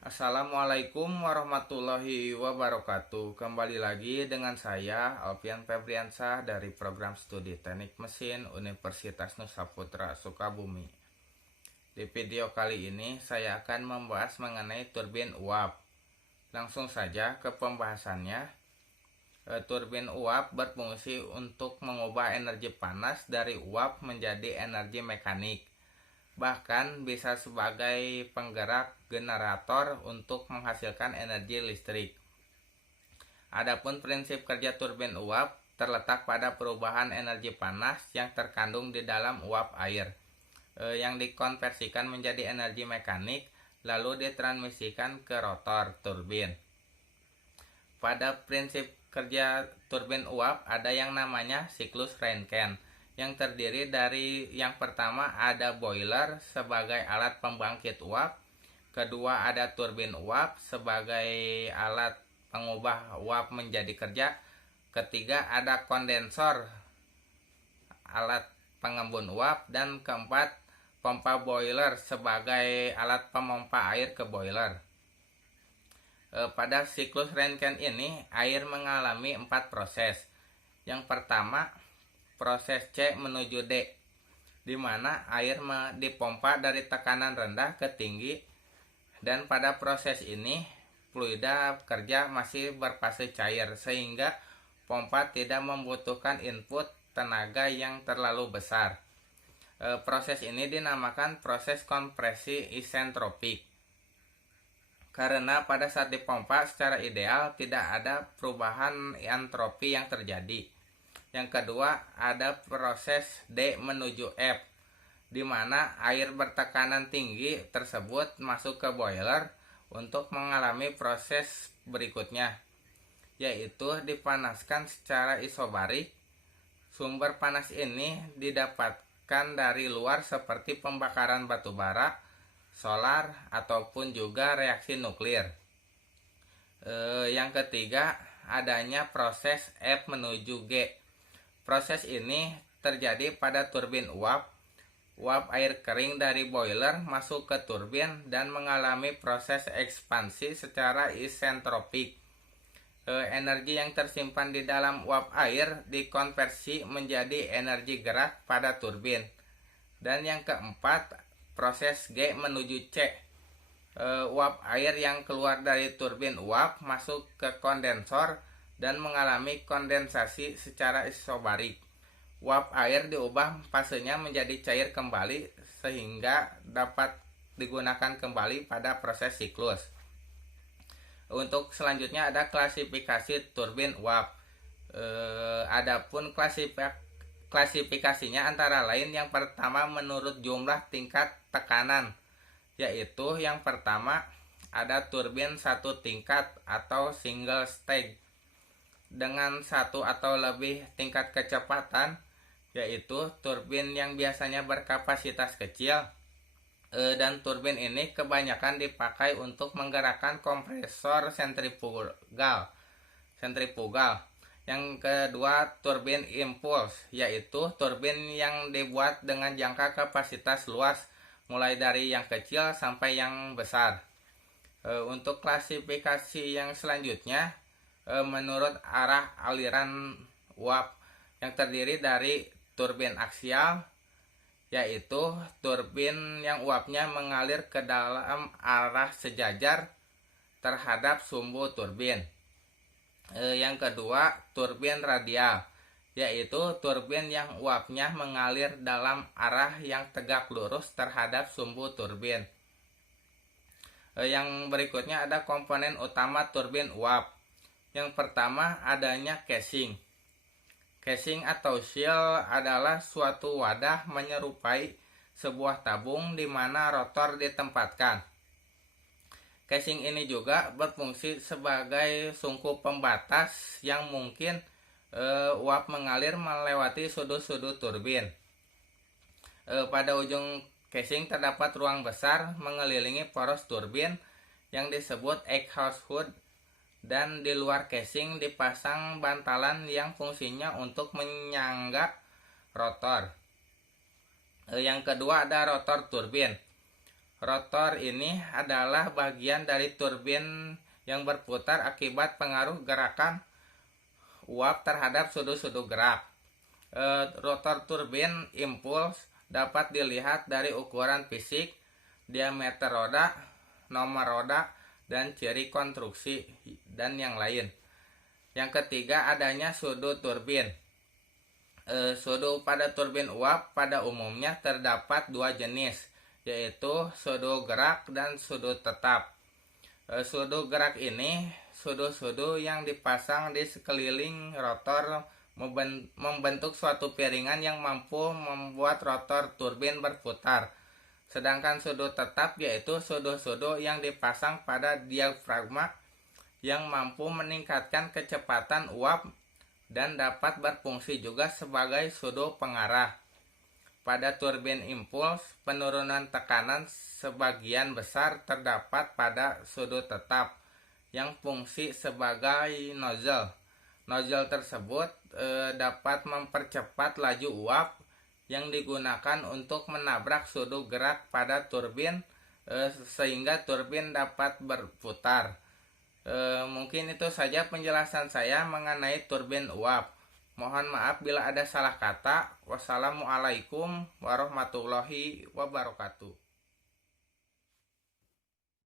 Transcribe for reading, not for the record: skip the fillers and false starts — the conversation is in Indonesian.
Assalamualaikum warahmatullahi wabarakatuh. Kembali lagi dengan saya Alfian Febriansah dari program studi Teknik Mesin Universitas Nusa Putra Sukabumi. Di video kali ini saya akan membahas mengenai turbin uap. Langsung saja ke pembahasannya. Turbin uap berfungsi untuk mengubah energi panas dari uap menjadi energi mekanik. Bahkan bisa sebagai penggerak generator untuk menghasilkan energi listrik. Adapun prinsip kerja turbin uap terletak pada perubahan energi panas yang terkandung di dalam uap air, yang dikonversikan menjadi energi mekanik lalu ditransmisikan ke rotor turbin. Pada prinsip kerja turbin uap ada yang namanya siklus Rankine, yang terdiri dari yang pertama ada boiler sebagai alat pembangkit uap, kedua ada turbin uap sebagai alat pengubah uap menjadi kerja, ketiga ada kondensor alat pengembun uap, dan keempat pompa boiler sebagai alat pemompa air ke boiler. Pada siklus Rankine ini air mengalami 4 proses. Yang pertama proses C menuju D, di mana air dipompa dari tekanan rendah ke tinggi, dan pada proses ini fluida kerja masih berfase cair sehingga pompa tidak membutuhkan input tenaga yang terlalu besar. Proses ini dinamakan proses kompresi isentropik, karena pada saat dipompa secara ideal tidak ada perubahan entropi yang terjadi. Yang kedua ada proses D menuju F, di mana air bertekanan tinggi tersebut masuk ke boiler untuk mengalami proses berikutnya, yaitu dipanaskan secara isobarik. Sumber panas ini didapatkan dari luar seperti pembakaran batu bara, solar, ataupun juga reaksi nuklir. Yang ketiga adanya proses F menuju G. Proses ini terjadi pada turbin uap. Uap air kering dari boiler masuk ke turbin dan mengalami proses ekspansi secara isentropik. Energi yang tersimpan di dalam uap air dikonversi menjadi energi gerak pada turbin. Dan yang keempat, proses G menuju C. Uap air yang keluar dari turbin uap masuk ke kondensor dan mengalami kondensasi secara isobarik. Uap air diubah fasenya menjadi cair kembali sehingga dapat digunakan kembali pada proses siklus. Untuk selanjutnya ada klasifikasi turbin uap. Adapun klasifikasinya antara lain yang pertama menurut jumlah tingkat tekanan, yaitu yang pertama ada turbin satu tingkat atau single stage dengan satu atau lebih tingkat kecepatan, yaitu turbin yang biasanya berkapasitas kecil, dan turbin ini kebanyakan dipakai untuk menggerakkan kompresor sentrifugal. Yang kedua turbin impuls, yaitu turbin yang dibuat dengan jangka kapasitas luas mulai dari yang kecil sampai yang besar. Untuk klasifikasi yang selanjutnya menurut arah aliran uap, yang terdiri dari turbin aksial, yaitu turbin yang uapnya mengalir ke dalam arah sejajar terhadap sumbu turbin. Yang kedua turbin radial, yaitu turbin yang uapnya mengalir dalam arah yang tegak lurus terhadap sumbu turbin. Yang berikutnya ada komponen utama turbin uap. Yang pertama adanya casing. Casing atau shield adalah suatu wadah menyerupai sebuah tabung di mana rotor ditempatkan. Casing ini juga berfungsi sebagai sungkup pembatas yang mungkin uap mengalir melewati sudut-sudut turbin. Pada ujung casing terdapat ruang besar mengelilingi poros turbin yang disebut exhaust hood, dan di luar casing dipasang bantalan yang fungsinya untuk menyangga rotor. Yang kedua ada rotor turbin. Rotor ini adalah bagian dari turbin yang berputar akibat pengaruh gerakan uap terhadap sudu-sudu gerak. Rotor turbin impuls dapat dilihat dari ukuran fisik, diameter roda, nomor roda, dan ciri konstruksi dan yang lain. Yang ketiga, adanya sudu turbin. Sudu pada turbin uap pada umumnya terdapat dua jenis, yaitu sudu gerak dan sudu tetap. Sudu gerak ini sudu-sudu yang dipasang di sekeliling rotor membentuk suatu piringan yang mampu membuat rotor turbin berputar. Sedangkan sudu tetap yaitu sudu-sudu yang dipasang pada diafragma yang mampu meningkatkan kecepatan uap dan dapat berfungsi juga sebagai sudu pengarah. Pada turbin impuls, penurunan tekanan sebagian besar terdapat pada sudu tetap yang fungsi sebagai nozzle. Nozzle tersebut dapat mempercepat laju uap yang digunakan untuk menabrak sudu gerak pada turbin sehingga turbin dapat berputar. Mungkin itu saja penjelasan saya mengenai turbin uap. Mohon maaf bila ada salah kata. Wassalamualaikum warahmatullahi wabarakatuh.